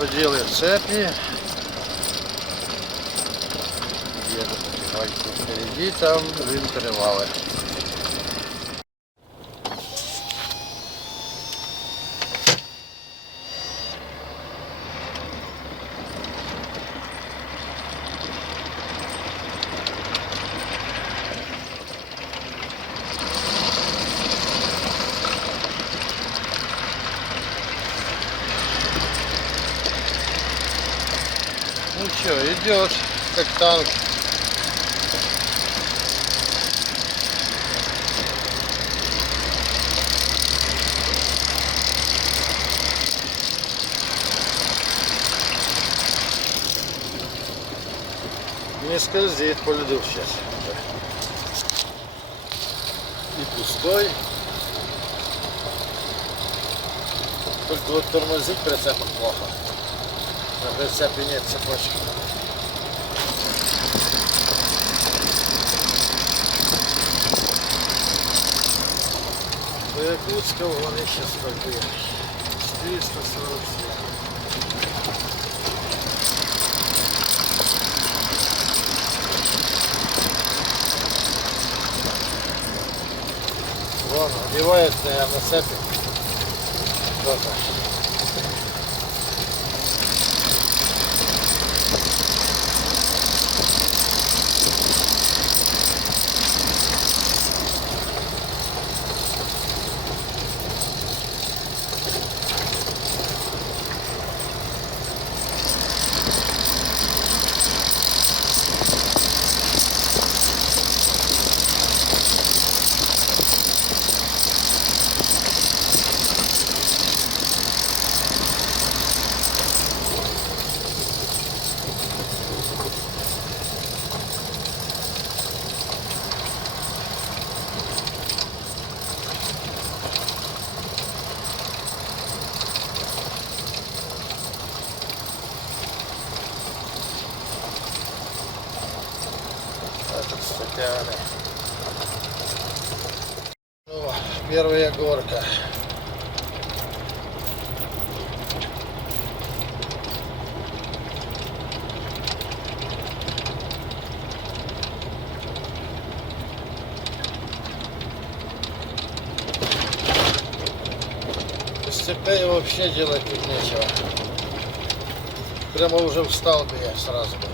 Поділи цепі. Є потихоньку впереді, там він перевали. Ну что, идет как танк. Не скользит по льду сейчас. И пустой. Только вот тормозить прицепом плохо. На прицепе нет цепочки. До Якутска вон еще сколько я. 447. Вон, одевает, наверное, цепи. Кто-то. Ну, первая горка. Без цепей вообще делать тут нечего. Прямо уже встал бы я сразу бы,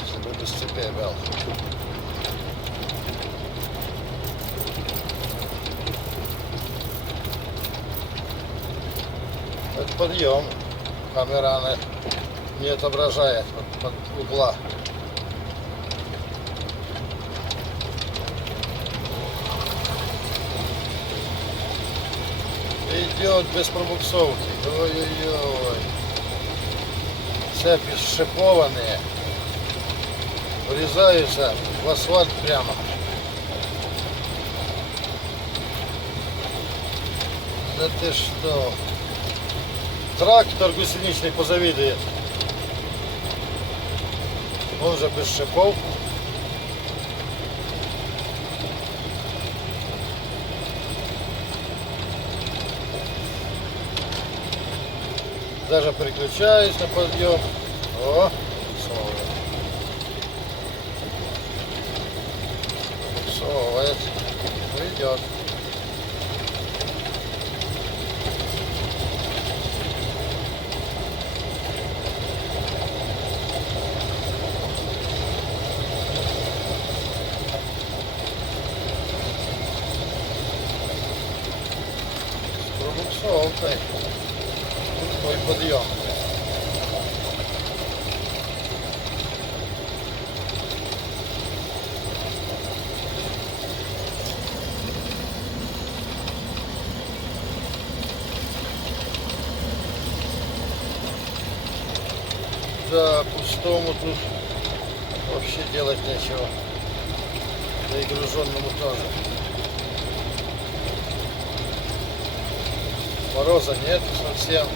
если бы без цепей был. Это подъем. Камера не отображает под угла. Идет без пробуксовки. Ой-ой-ой. Цепи шипованные. Врезаются в асфальт прямо. Да ты что? Трактор гусеничный позавидует. Он же без шипов. Даже переключаюсь на подъем. О, всовывает. Идет. Пробуксовкой. Твой подъем. Да, пустому тут вообще делать нечего. Да и груженному тоже. Мороза нет совсем.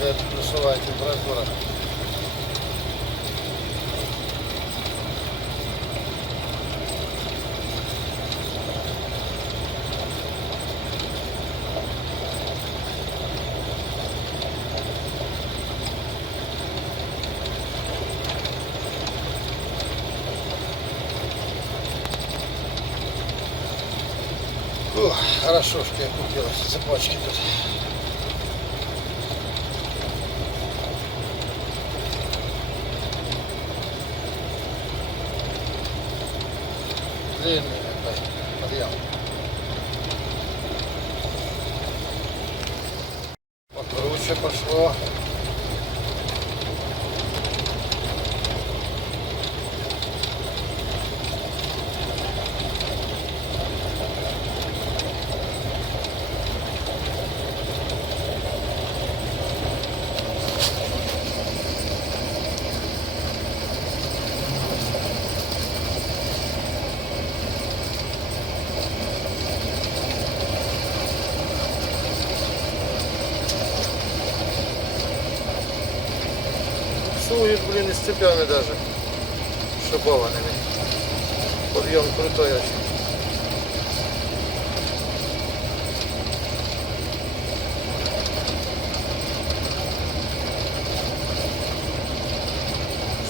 Это плюсовая температура. хорошо, что я купил эти цепочки тут. Длинный такой подъем. Покруче пошло. Сует, блин, и с цепями даже. Шипованными. Подъем крутой очень.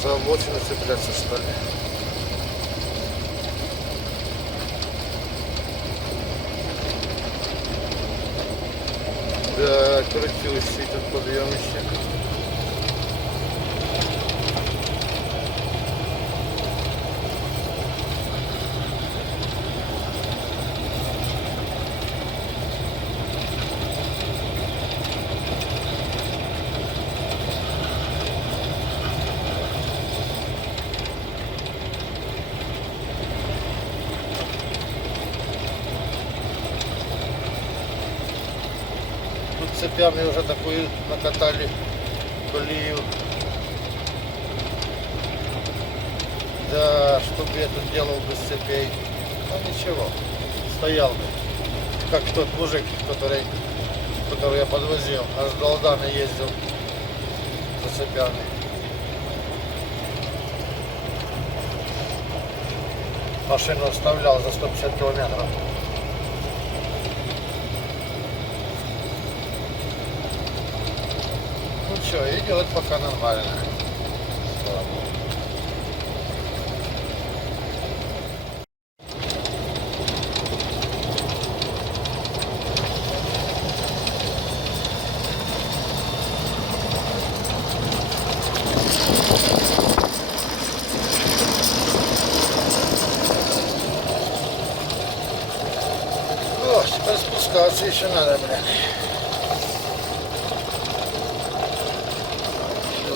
За обочину цепляться, что ли? Да, крутющий тут подъемище. Цепями уже такую накатали колею. Да, чтобы я тут делал без цепей. Ну ничего, стоял бы. Как тот мужик, который я подвозил, аж до Алдана ездил за цепями. Машину оставлял за 150 километров. Что, идет пока нормально. Слава Богу. О, теперь спускаться еще надо, блин.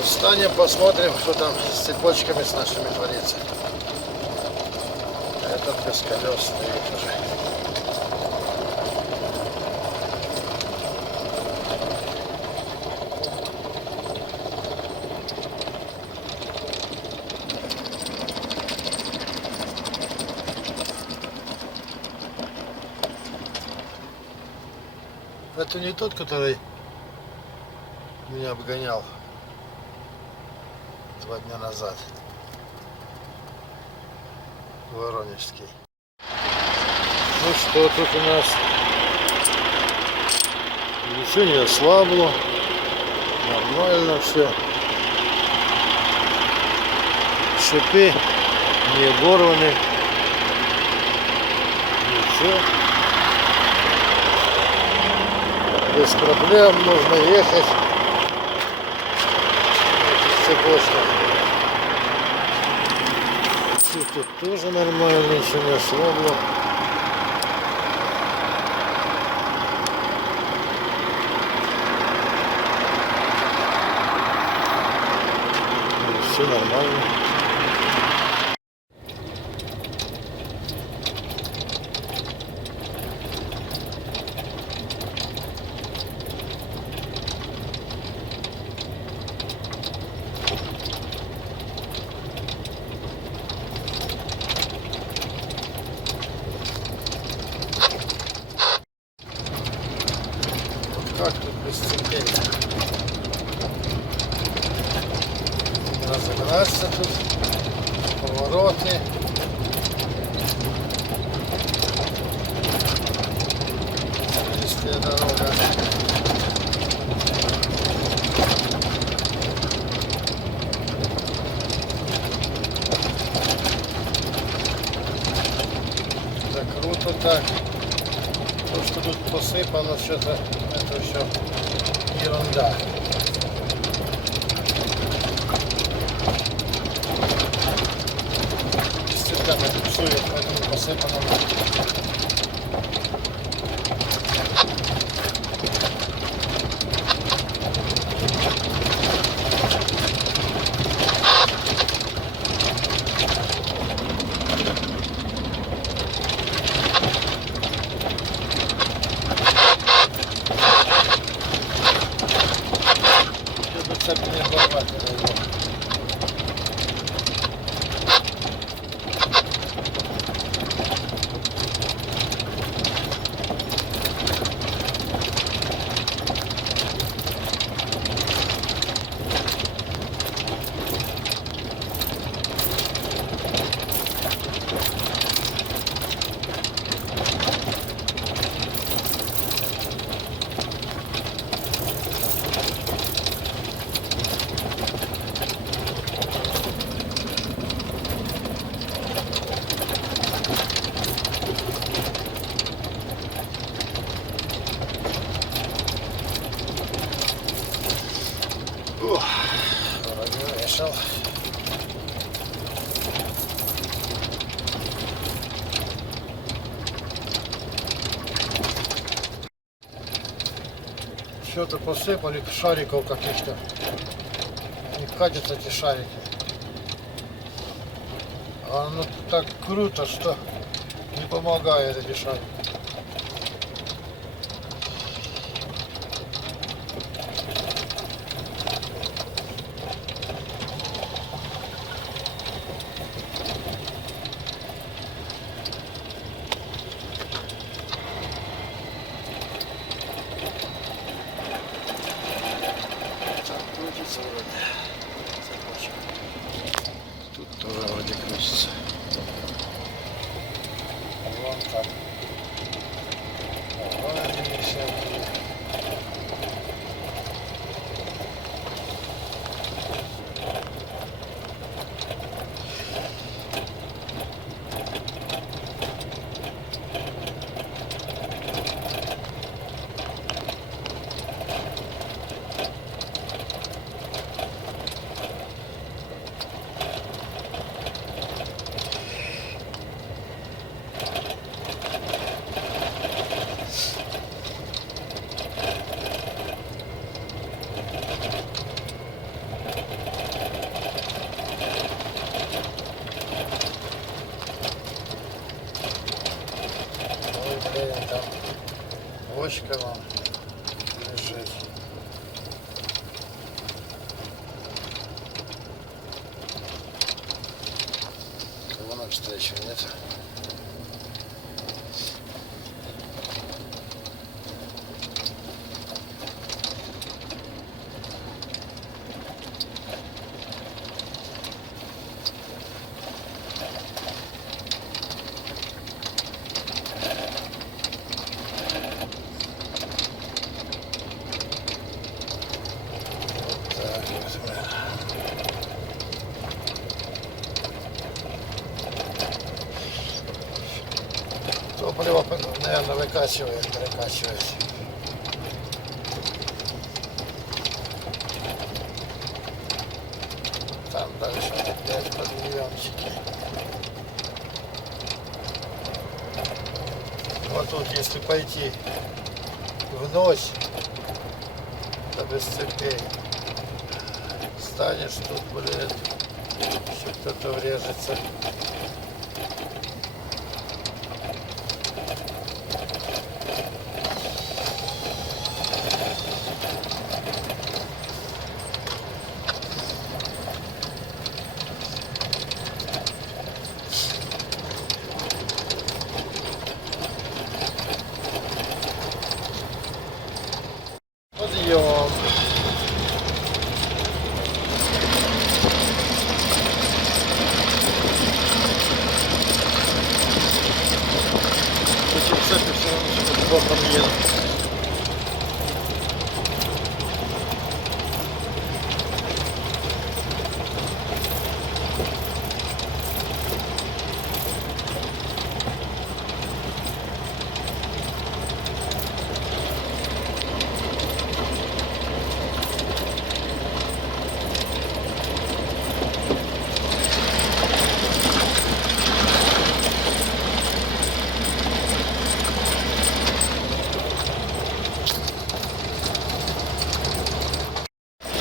Встанем, посмотрим, что там с цепочками с нашими творится. Этот без колес стоит уже. Это не тот, который меня обгонял 2 дня назад. Воронежский. Ну что тут у нас? Ничего не ослабло. Нормально все. Шипы не оборваны. Ничего. Без проблем можно ехать. Тут тоже нормально, ничего не ослабло. Все нормально. Как тут без цепей? Разобраться тут, повороты. Чистая дорога. Да круто так. То, что посыпано что-то, это все ерунда. Действительно псует, поэтому посыпано. Цепь не хватит. Вроде вышел. Что-то посыпали шариков каких-то. Не катятся эти шарики. А оно так круто, что не помогает эти шарики. Крутится вроде. Цепочка. Тут тоже вроде крутится. Вон там. Вроде все. Там бочка вам лежит. Колонок что еще нет. Топливо, наверное, выкачивает, перекачивает. Там дальше опять подъемчики. Вот тут, если пойти в ночь, то без цепей, станешь тут, блин, еще кто-то врежется. Подъем.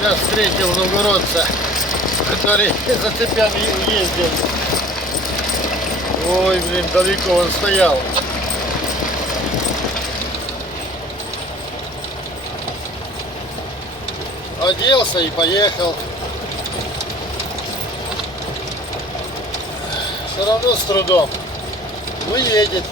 Сейчас встретил новгородца, который за цепями ездил. Ой, блин, далеко он стоял. Оделся и поехал. Все равно с трудом. Ну, едет.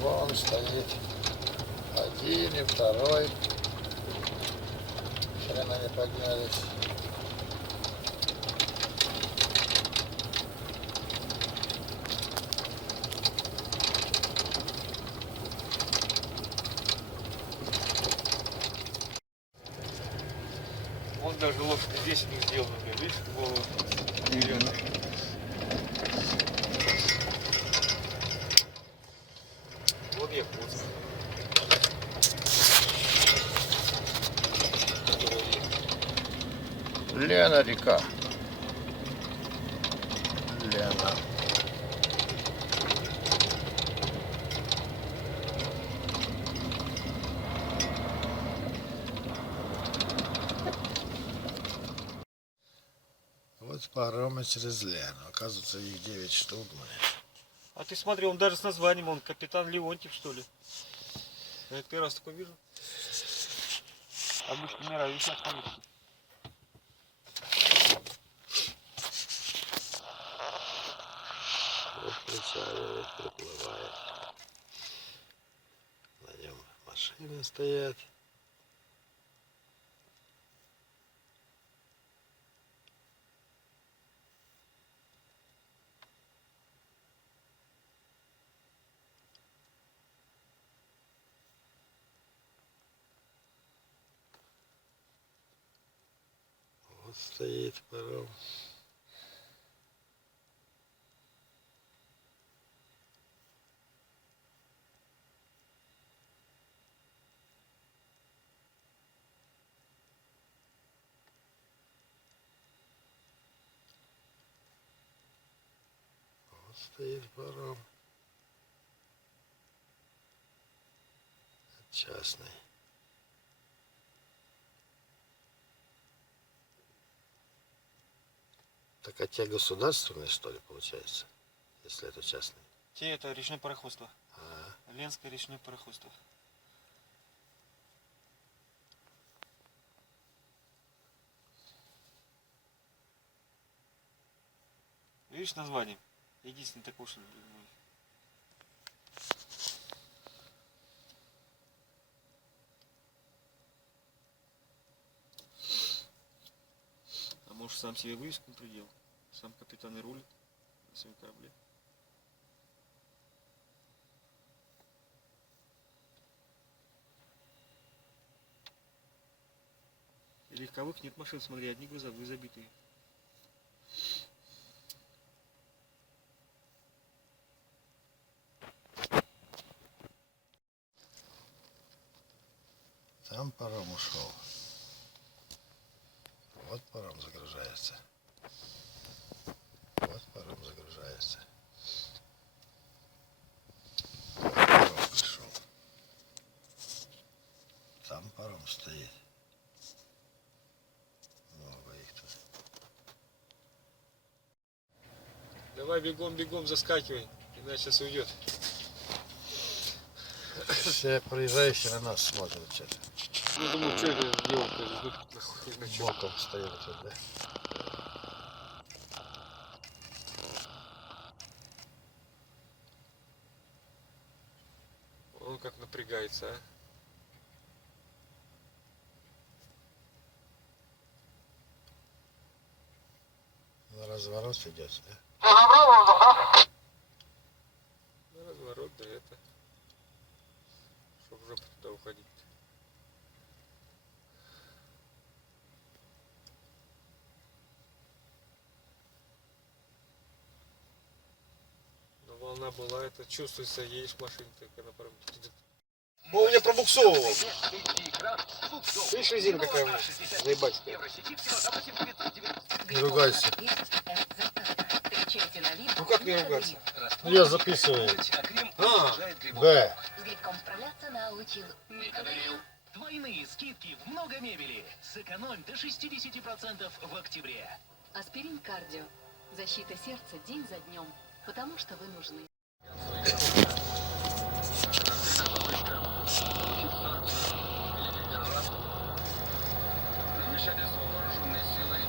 Вон стоит один и второй. Хрена не поднялись. Вон даже лошадь здесь не сделана, видишь, голову деревянную. Вот я хвост. Лена река. Лена. Вот паромы через Лену. Оказывается, их 9 штук. А ты смотри, он даже с названием, он капитан Леонтьев, что ли. Я первый раз такой вижу. Обычно номера висят там. Вот причаливает, приплывает. На нем машины стоят. Вот стоит паром. Вот стоит паром. Частный. Так, а те государственные, что ли, получается? Если это частный. Те это речное пароходство. А, Ленское речное пароходство. Видишь название? Единственный такой, что а может сам себе вывеску придел? Сам капитан и рулит на своем корабле. И легковых нет машин, смотри, одни грузовые забитые. там паром ушел. Вот паром загружается. Вот паром загружается. Паром пришел. Там паром стоит. Много их тут. Давай бегом, бегом, заскакивай, иначе сейчас уйдет. Все проезжающие на нас смотрят что-то. Ну, думаю, что это делать-то, ждут нахуй, на чё. Боком стоят тут, да? Он как напрягается, а. На разворот идет, да? Ну, разворот, да это. Чтоб в жопу туда уходить. Она была, это чувствуется, едешь в машине, так она прям... Ну, у меня пробуксовывал. Видишь, резина какая у меня? Заебать. Не ругайся. Ну как не ругаться? Я записываю. А, Б. С грибком справляться научил. Двойные скидки в много мебели. Сэкономь до 60% в октябре. Аспирин кардио. Защита сердца день за днем. Потому что вы нужны. Вмешательство вооруженной силой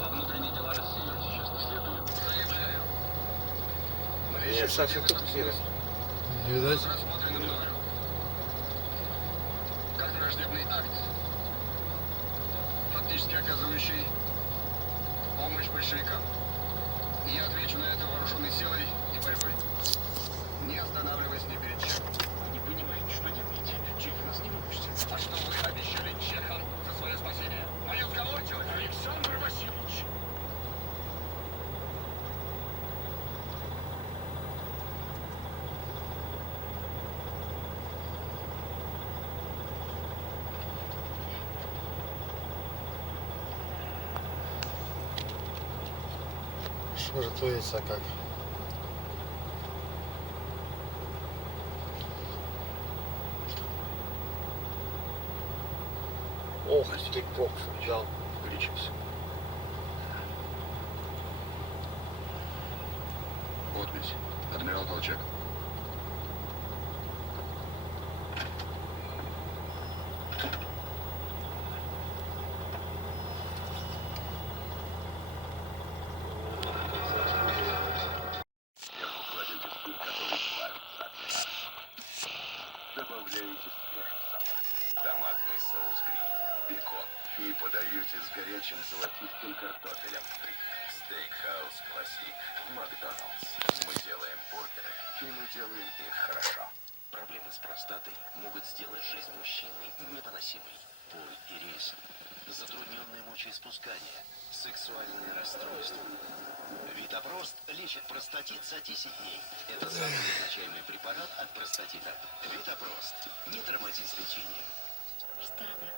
во внутренние дела России сейчас не следует. Заявляю. нет, Саша, тут нет. Не видать? Рассмотрены мною. Как враждебный акт, фактически оказывающий помощь большевикам. И я отвечу на это вооруженной силой и борьбой. Не останавливаясь ни перед чем. Не понимаете, что делаете? Чехи нас не выпустят. А что вы обещали чехам за свое спасение? Мою сговорчивость? Александр Васильевич! Что же творится как? Ох ты, бог, взял. Горячимся. Подпись. Адмирал Колчак. Сверху кладете сыр, который плавится от мяса. Добавляете свежий салат. Томатный соус гриль. Бекон. И подаете с горячим золотистым картофелем фри. Стейкхаус Классик в Макдоналдс. Мы делаем бургеры, и мы делаем их хорошо. Проблемы с простатой могут сделать жизнь мужчины невыносимой. Боль и резь, затрудненное мочеиспускание, сексуальные расстройства. Витапрост лечит простатит за 10 дней. Это самый назначаемый препарат от простатита. Витапрост. Не тормози с лечением. Штаны.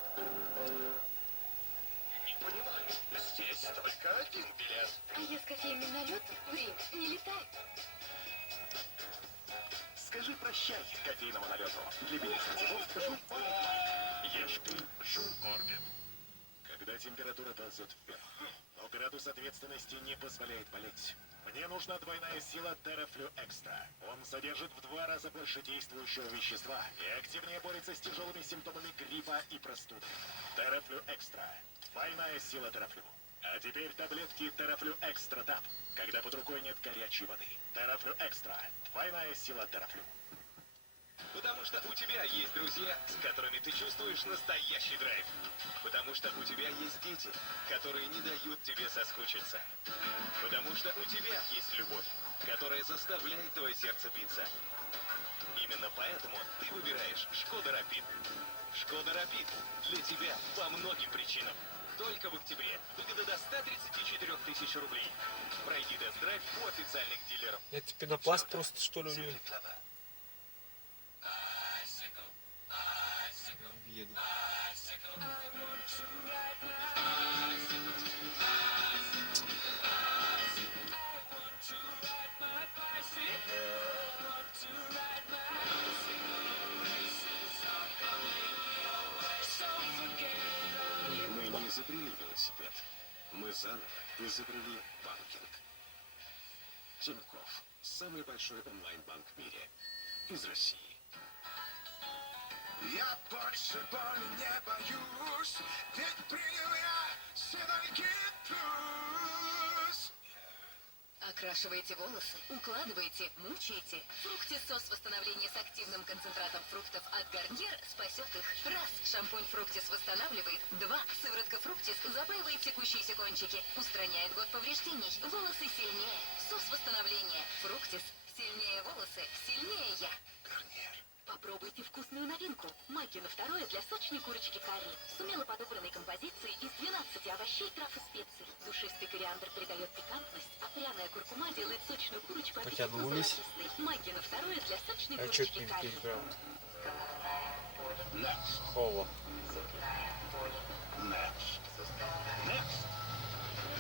Не понимаю, здесь только один билет. А я с кофейным на лед в Рим не летаю. Скажи прощай кофейному налету. Для билетов скажу Ешь ты, жуй орбит. Когда температура ползет вверх, но градус ответственности не позволяет болеть. Мне нужна двойная сила Терафлю Экстра. Он содержит в 2 раза больше действующего вещества и активнее борется с тяжелыми симптомами гриппа и простуды. Терафлю Экстра. Двойная сила Терафлю. А теперь таблетки Терафлю Экстра Тап, когда под рукой нет горячей воды. Терафлю Экстра. Двойная сила Терафлю. Потому что у тебя есть друзья, с которыми ты чувствуешь настоящий драйв. Потому что у тебя есть дети, которые не дают тебе соскучиться. Потому что у тебя есть любовь, которая заставляет твое сердце биться. Именно поэтому ты выбираешь Шкода Рапид. Шкода Рапид для тебя по многим причинам. Только в октябре выгода до 134 тысяч рублей. Пройди тест-драйв у официальных дилеров. Это пенопласт просто, что ли, у нее? Еду. Мы не изобрели велосипед. Мы заново изобрели банкинг. Тинькофф. Самый большой онлайн-банк в мире. Из России. Я больше боли не боюсь, ведь принял я Синергит Плюс. Окрашиваете волосы, укладываете, мучаете. Фруктис-сос восстановления с активным концентратом фруктов от Гарньер спасет их. Раз. Шампунь Фруктис восстанавливает. 2. Сыворотка Фруктис запаивает секущиеся кончики. Устраняет год повреждений. Волосы сильнее. Сос восстановления. Фруктис. Сильнее волосы, сильнее я. Гарнир. Попробуйте вкусную новинку. Магги на второе для сочной курочки карри. С умело подобранной композицией из 12 овощей, трав и специй. Душистый кориандр придает пикантность, а пряная куркума делает сочную курочку Потянулись. аппетитно-золотистой. Магги на второе для сочной А чё курочки ты карри. не прям? Хова.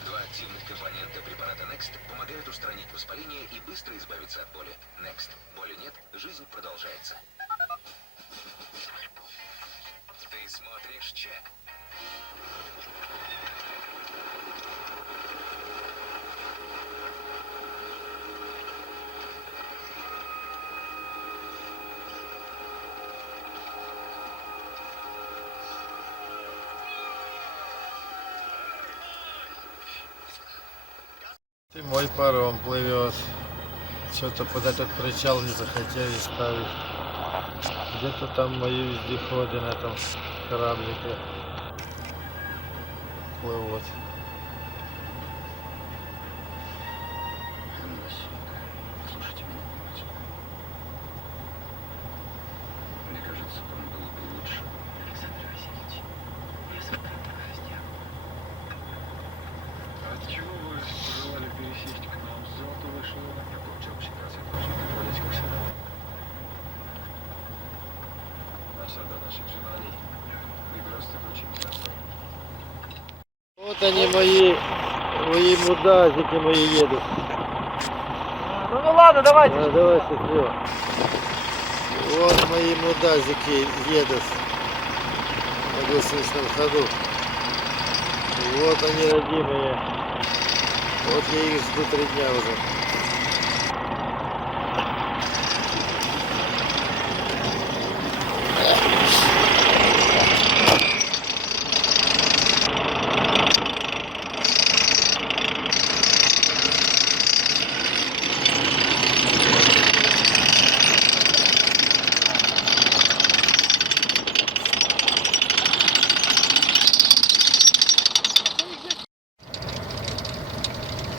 Два активных компонента препарата Next помогают устранить воспаление и быстро избавиться от боли. Next. Боли нет, жизнь продолжается. Ты смотришь чек. Ты мой паром плывет. Что-то под этот причал не захотели ставить. Где-то там мои вездеходы на этом кораблике плывут. Слушайте меня внимательно. Мне кажется, вам было бы лучше, Александр Васильевич, если бы вы так сделали. А от чего вы пожелали пересесть к нам с золотого эшелона? Я получил приказ от вашего предводителя всегда. Осада наших желаний. Вы просто очень плохой. Вот они мои мудазики мои едут. Ну ладно, давайте. Давай, все. Вот мои мудазики едут на гусеничном ходу. Вот они, родимые. Вот я их жду 3 дня уже.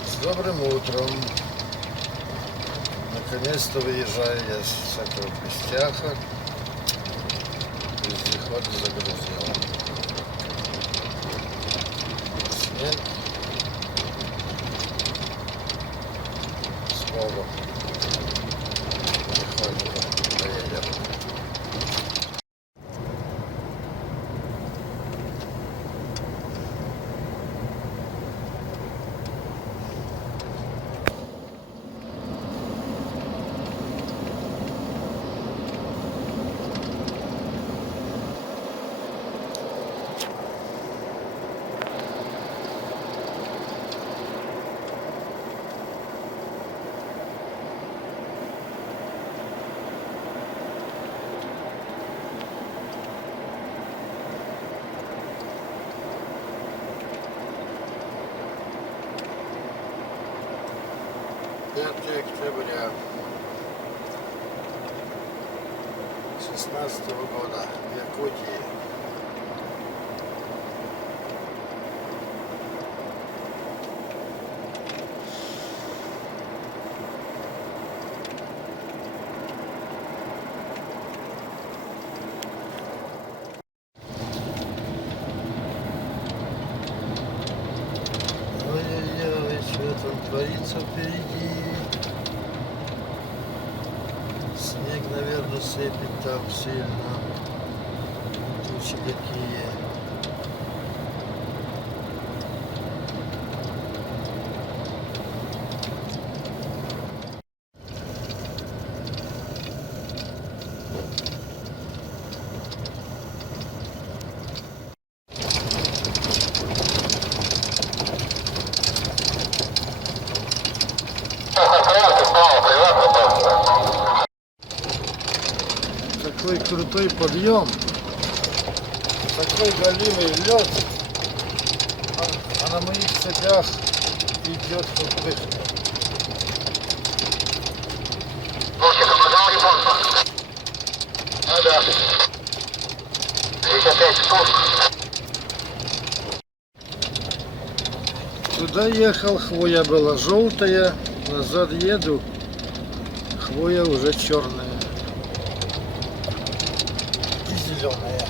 С добрым утром. Наконец-то выезжаю я с этого пестяха. Вездеход загрузил. Снег. Снова. Потихоньку доедем. Октября 16 года в Якутии. Ой-ой-ой, что там творится впереди? Снег, наверное, сыпет там сильно. Тучи какие. Такой крутой подъем, такой галимый лед, а на моих цепях идет хупык. Туда ехал, хвоя была желтая, назад еду, хвоя уже черная. зеленая.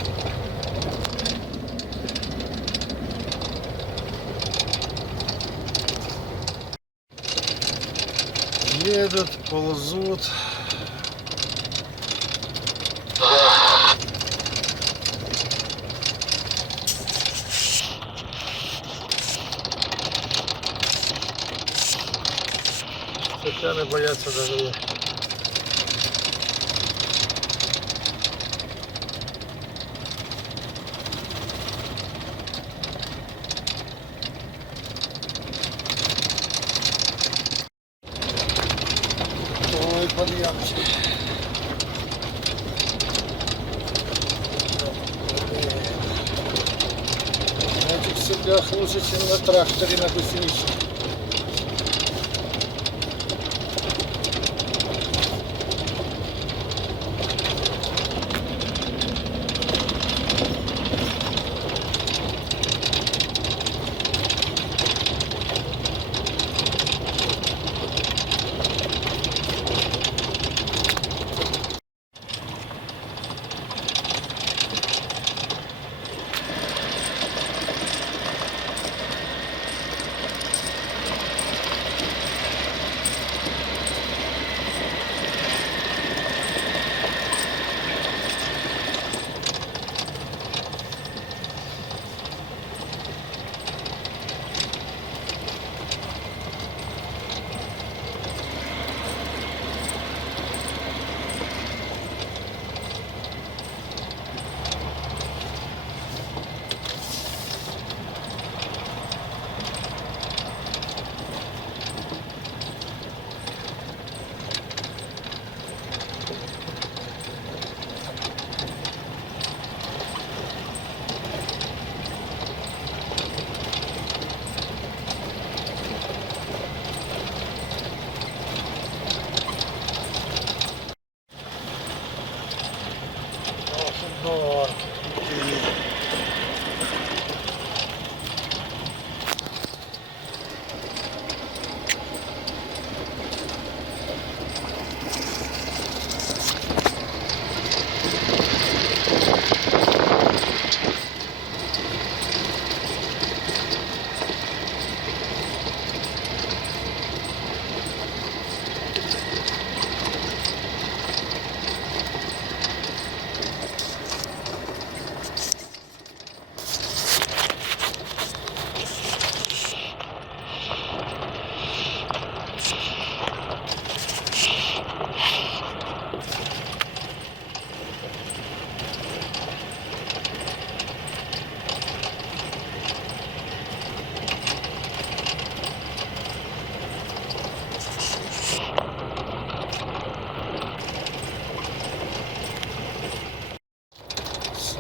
Едут, ползут. Хотя не боятся даже. Ой, подъемчик. На этих цепях лучше, чем на тракторе на гусеничном.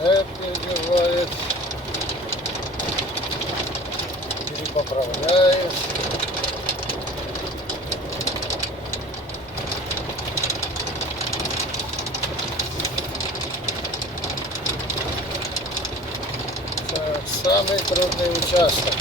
Цепь убивает, перепоправляет. Так, самый трудный участок.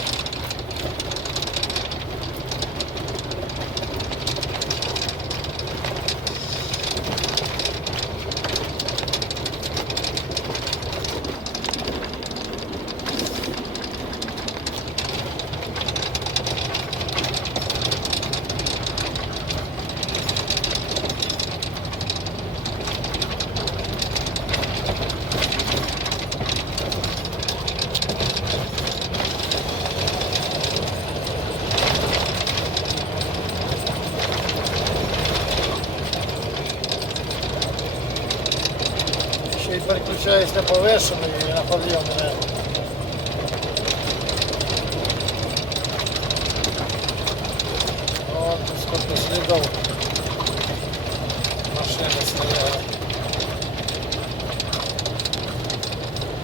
Ще й переключаюсь на повешену і на подйомне. Вон тут сколько следов машины стояла.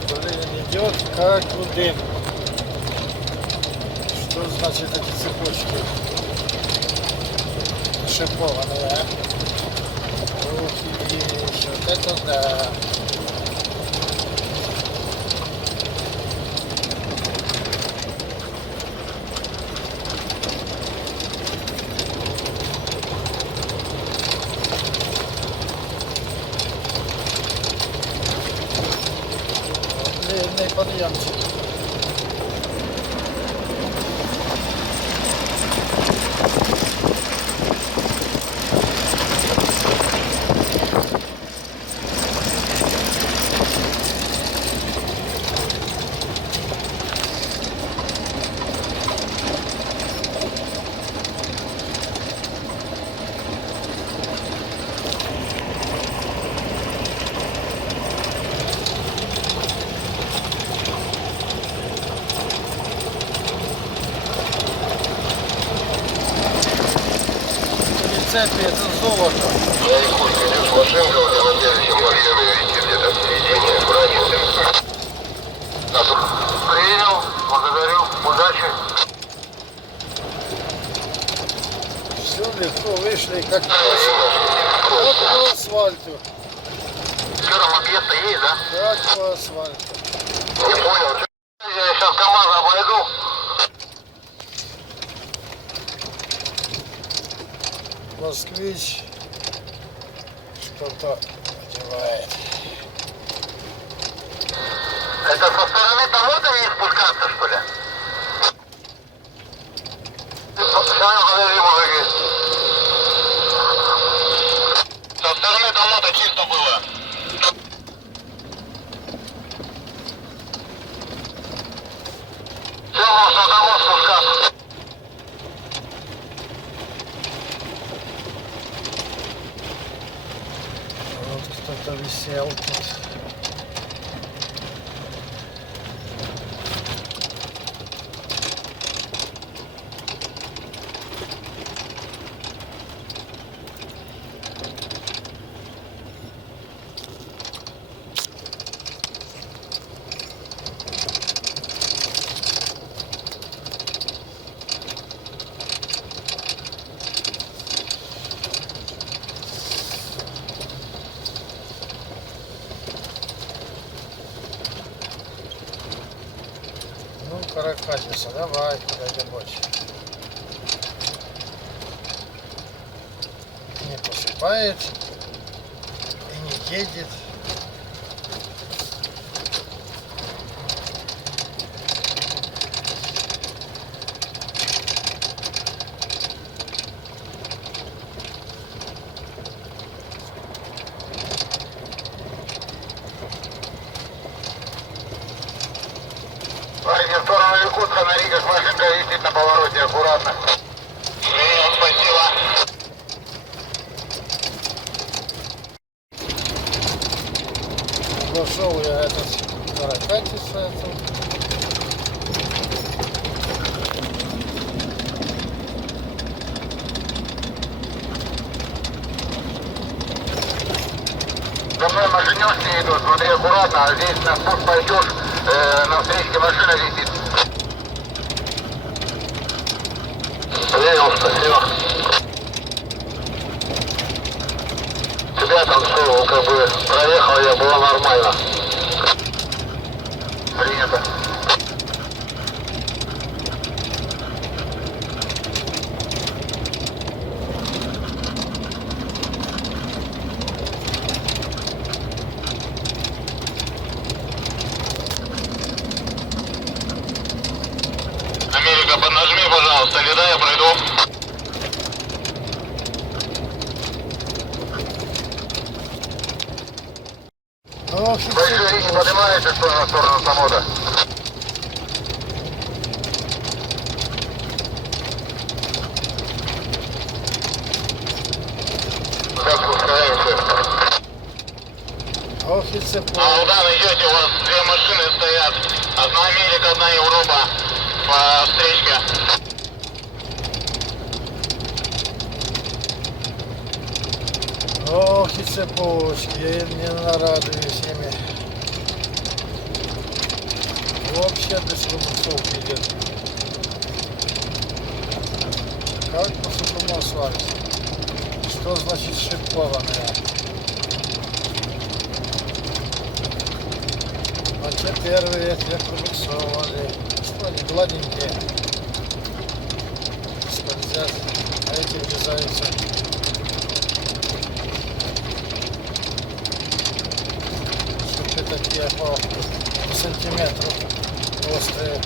Блин, идет как дым. Что значит эти цепочки шипованные, а? Ух, и вот это да. нормальный подъемчик. Цепи это золото. Я их увидишь, машинка у тебя на следующем машине вести где-то в середине границы. Принял, благодарю, удачи. Все легко вышли, как вот по асфальту. Что там, объекты есть, да? Как по асфальту. Не понял, что я сейчас КамАЗ обойду. Москвич что-то одевает. Это со стороны того-то не спускаться, что ли? Подожди, мужики. Со стороны того-то чисто было. Все, можно домой спускаться. Вот кто-то висел тут. Ну, каракатица, давай, подойдем больше. Не посыпает и не едет. Варите в сторону Якутска, на Ригах машинка висит на повороте, аккуратно. Принял, спасибо. Зашел я этот каракатица эту. За мной машинёшки идут, смотри аккуратно, а здесь на спуск пойдешь, на встречке машина висит. Принял, спасибо. Тебя там все, как бы проехал я, было нормально. Принято. Америка, поднажми, пожалуйста, вида я пройду. Ох, Большой риск поднимается, что на сторону Самода. Сейчас спускаемся. ох и цепь. Алдан, идете, у вас две машины стоят. Одна Америка, одна Европа. По встречке. Ох и цепочки, я им не нарадуюсь ими. Вообще без пробуксовки идет. Как по сухому асфальту? Что значит шипованная? А те первые, те пробуксовали. Что они гладенькие. Скользят, а эти врезаются. Что ты такие по сантиметров острые.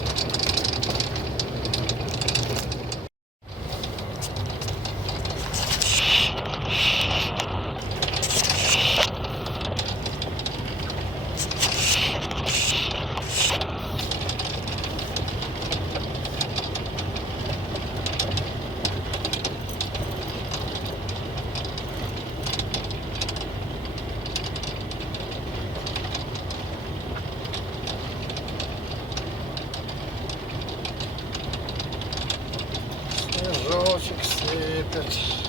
Снежочек сыпет.